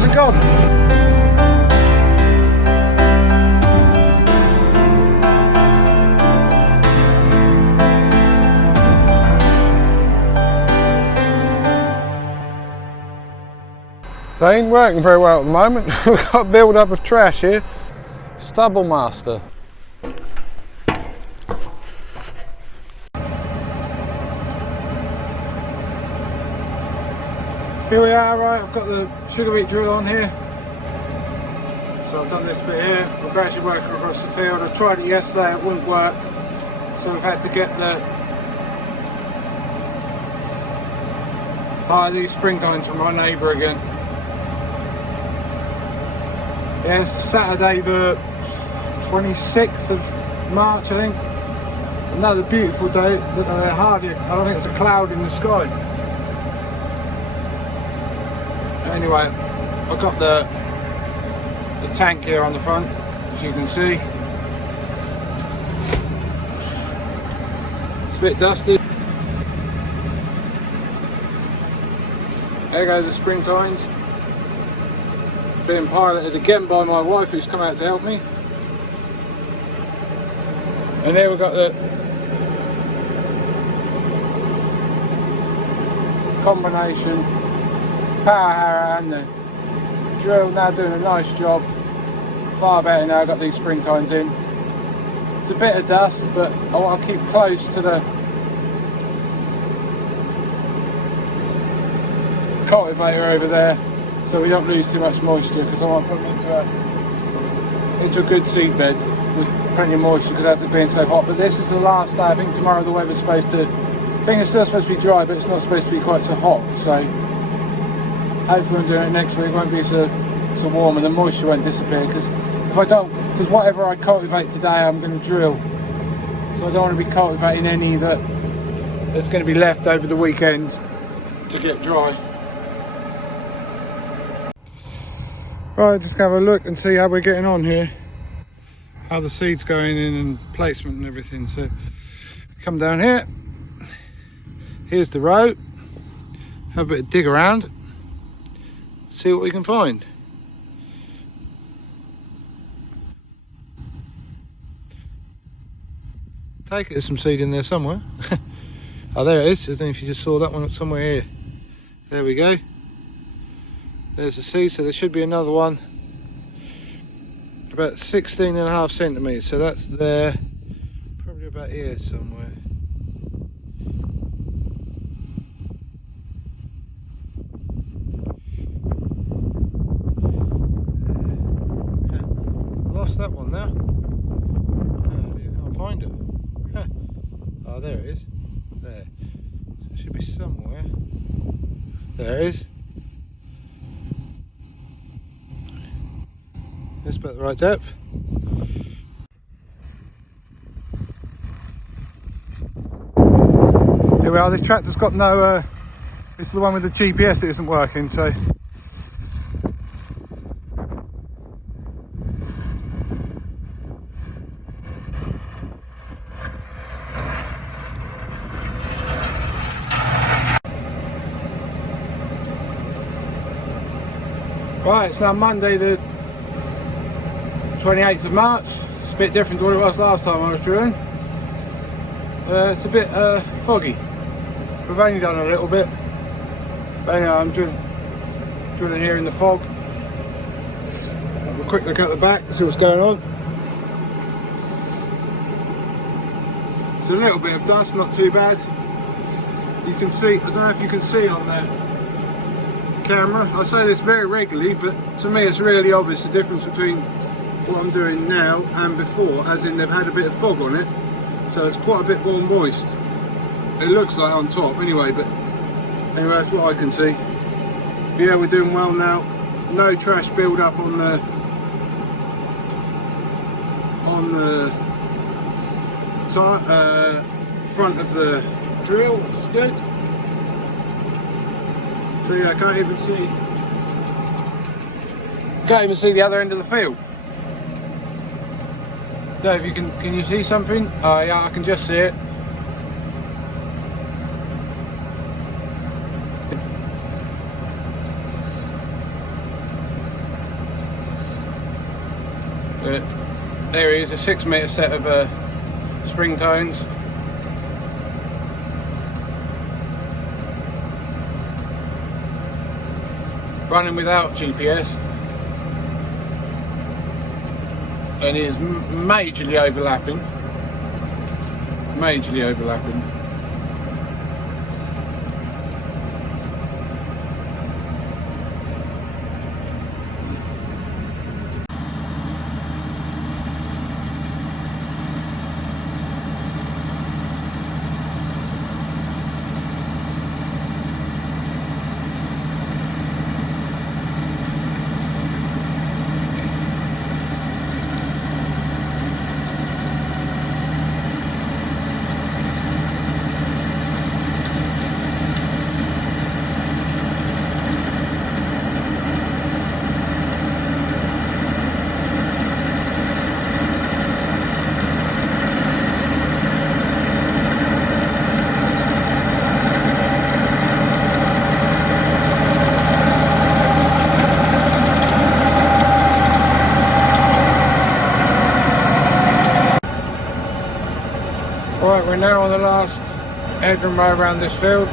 Where's it gone? They ain't working very well at the moment. We've got a build up of trash here. Stubble master. Here we are, right, I've got the sugar beet drill on here. So I've done this bit here. We're gradually working across the field. I tried it yesterday, it wouldn't work. So we've had to get hire these spring tines from my neighbour again. Yeah, it's Saturday the 26th of March, I think. Another beautiful day, but hardly, I don't think it's a cloud in the sky. Anyway, I've got the tank here on the front, as you can see. It's a bit dusty. There go the spring tines. Being piloted again by my wife, who's come out to help me. And there we've got the combination power harrow and the drill. Now doing a nice job. Far better now I've got these spring tines in. It's a bit of dust, but I want to keep close to the cultivator over there, so we don't lose too much moisture, because I want to put them into a good seed bed with plenty of moisture, because that's it being so hot. But this is the last day. I think tomorrow the weather's supposed to, I think it's still supposed to be dry, but it's not supposed to be quite so hot. So hopefully when I'm doing it next week it won't be so warm and the moisture won't disappear, because if I don't, because whatever I cultivate today I'm going to drill, so I don't want to be cultivating any that's going to be left over the weekend to get dry. Right, just have a look and see how we're getting on here, how the seed's going in and placement and everything. So come down here, here's the row, have a bit of dig around, see what we can find. Take it, there's some seed in there somewhere. Oh, there it is. I don't know if you just saw that one somewhere here. There we go. There's the seed, so there should be another one about 16.5 centimetres, so that's there, probably about here somewhere. Lost that one now. Oh dear, can't find it. Oh, there it is. There. So it should be somewhere. There it is. That's about the right depth. Here we are. This tractor's got no. This is the one with the GPS that isn't working. So. Right, it's now Monday the 28th of March. It's a bit different to what it was last time I was drilling. It's a bit foggy. We've only done a little bit, but anyway, I'm drilling here in the fog. Have a quick look at the back, see what's going on. It's a little bit of dust, not too bad. You can see, I don't know if you can see on there camera. I say this very regularly, but to me it's really obvious the difference between what I'm doing now and before, as in they've had a bit of fog on it, so it's quite a bit more moist. It looks like on top anyway, but anyway, that's what I can see. But yeah, we're doing well now. No trash build up on the front of the drill, which is good. So yeah, I can't even see the other end of the field. Dave, can you see something? Oh yeah, I can just see it. But there he is, a 6 metre set of spring tones. Running without GPS, and is majorly overlapping. Right, we're now on the last headroom row around this field.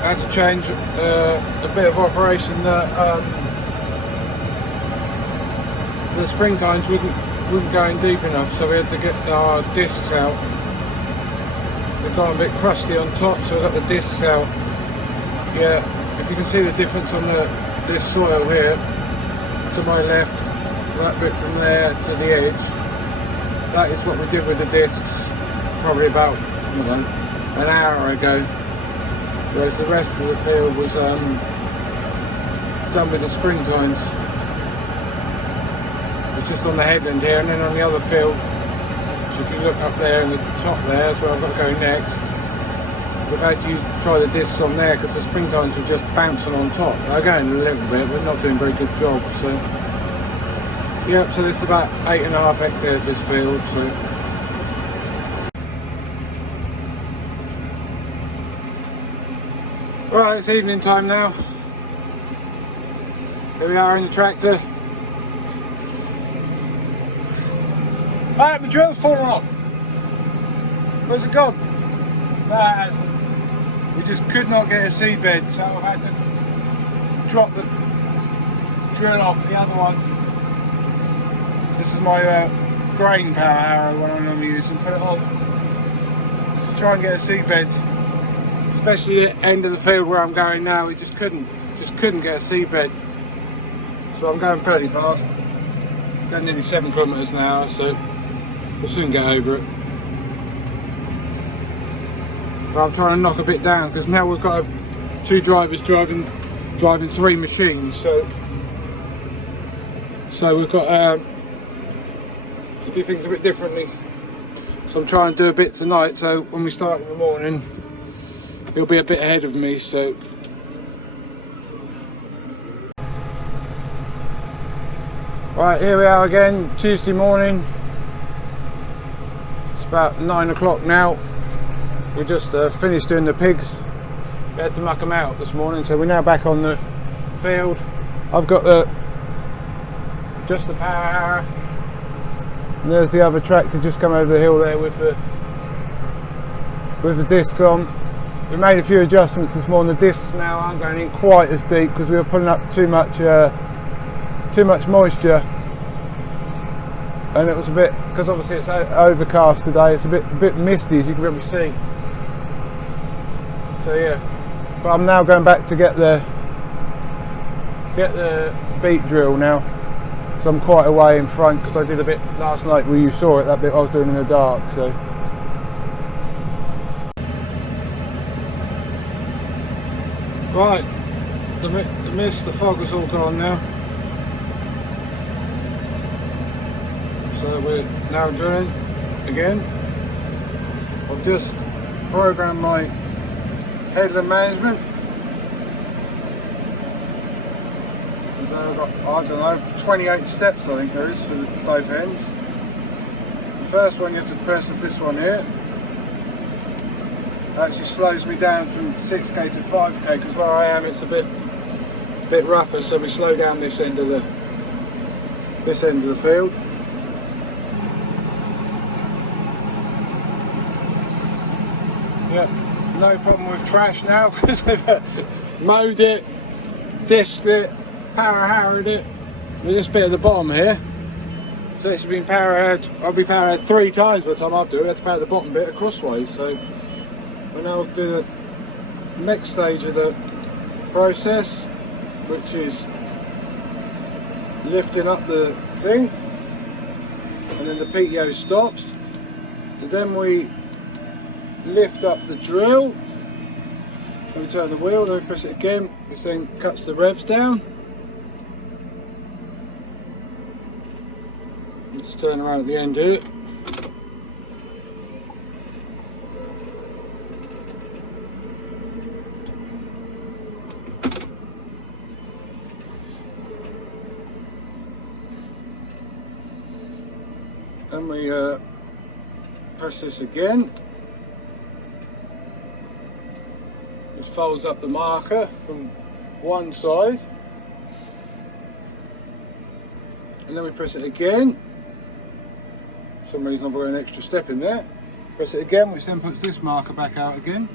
I had to change a bit of operation that the spring tines wouldn't go in deep enough, so we had to get our discs out. They've gone a bit crusty on top, so we got the discs out. Yeah, if you can see the difference on this soil here, to my left, that bit from there to the edge. That is what we did with the discs probably about, I don't know, an hour ago, whereas the rest of the field was done with the spring tines. It's just on the headland here, and then on the other field, so if you look up there in the top there, that's where I've got to go next. We've had to try the discs on there because the spring tines are just bouncing on top. They're going a little bit, but not doing a very good job. So yep, so this is about 8.5 hectares this field. So right, it's evening time now. Here we are in the tractor. Alright, my drill's fallen off. Where's it gone? We just could not get a seedbed, so I've had to drop the drill off the other one. This is my grain power harrow one I normally use, and put it on to try and get a seedbed. Especially at the end of the field where I'm going now, we just couldn't get a seedbed. So I'm going fairly fast. Going nearly 7 kilometres an hour, so we'll soon get over it. But I'm trying to knock a bit down because now we've got 2 drivers driving 3 machines. So we've got to do things a bit differently. So I'm trying to do a bit tonight, so when we start in the morning he'll be a bit ahead of me. So right, here we are again, Tuesday morning. It's about 9 o'clock now. We just finished doing the pigs. We had to muck them out this morning, so we're now back on the field. I've got just the power harrow, and there's the other tractor just come over the hill there with the discs on. We made a few adjustments this morning. The discs now aren't going in quite as deep because we were pulling up too much moisture, and it was a bit, because obviously it's overcast today, it's a bit misty, as you can probably see. So yeah, but I'm now going back to get the beet drill now. So I'm quite a way in front because I did a bit last night where you saw it, that bit I was doing in the dark. So right, the mist, the fog is all gone now. So we're now drilling again. I've just programmed my headland management. So I've got, I don't know, 28 steps I think there is for both ends. The first one you have to press is this one here. It actually slows me down from 6k to 5k because where I am it's a bit rougher, so we slow down this end of the this end of the field. Yeah, no problem with trash now because we've mowed it, disked it, power harrowed it with this bit at the bottom here. So it's been power harrowed, I'll be power harrowed 3 times by the time I've done it. We had to power the bottom bit crossways. So we'll now do the next stage of the process, which is lifting up the thing, and then the PTO stops, and then we lift up the drill, and we turn the wheel, then we press it again, which then cuts the revs down. Let's turn around at the end here. And we press this again. It folds up the marker from one side, and then we press it again. For some reason I've got an extra step in there. Press it again, which then puts this marker back out again.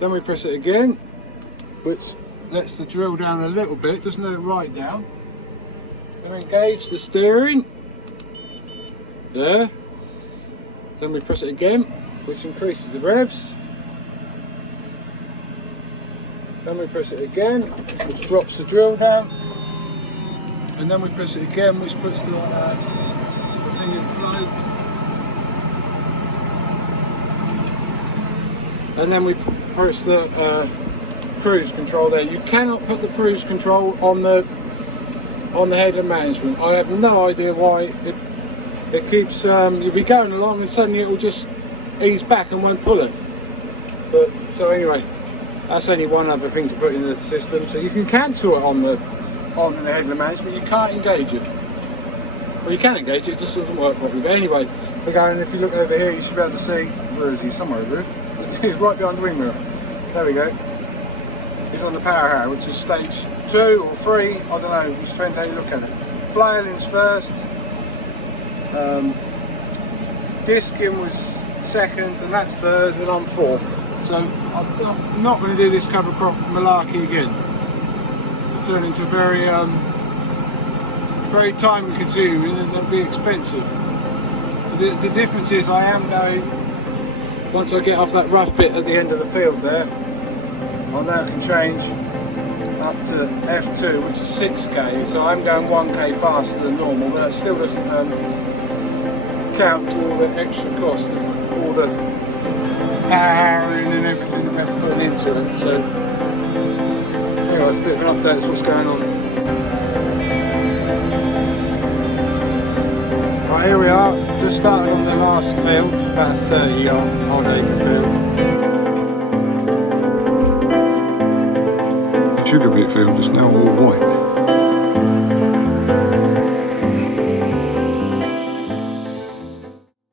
Then we press it again, which lets the drill down a little bit, doesn't let it right down. Then we engage the steering, there. Then we press it again, which increases the revs. Then we press it again, which drops the drill down. And then we press it again, which puts the thing in flow. And then we press the cruise control there. You cannot put the cruise control on the headland management. I have no idea why. It keeps you'll be going along and suddenly it will just ease back and won't pull it. But so anyway, that's only one other thing to put in the system. So you can cancel it on the headland management, you can't engage it. Well, you can engage it, it just doesn't work properly. But anyway, we're going. If you look over here, you should be able to see. Where is he? Somewhere over here. He's right behind the wing mirror. There we go. He's on the power harrow, which is stage 2 or 3, I don't know, it depends how you look at it. Flailing's first, disking was second, and that's third, and I'm fourth. So I'm not going to do this cover crop malarkey again. It's turned into very time consuming, and it'll be expensive. The difference is I am going, once I get off that rough bit at the end of the field there, I now can change up to F2, which is 6k, so I'm going 1k faster than normal. That still doesn't count to all the extra cost of all the power harrowing and everything that we have to put into it. So anyway, it's a bit of an update of what's going on. Right, here we are, just started on the last field, about a 30 odd acre field. Sugar beet field is now all white.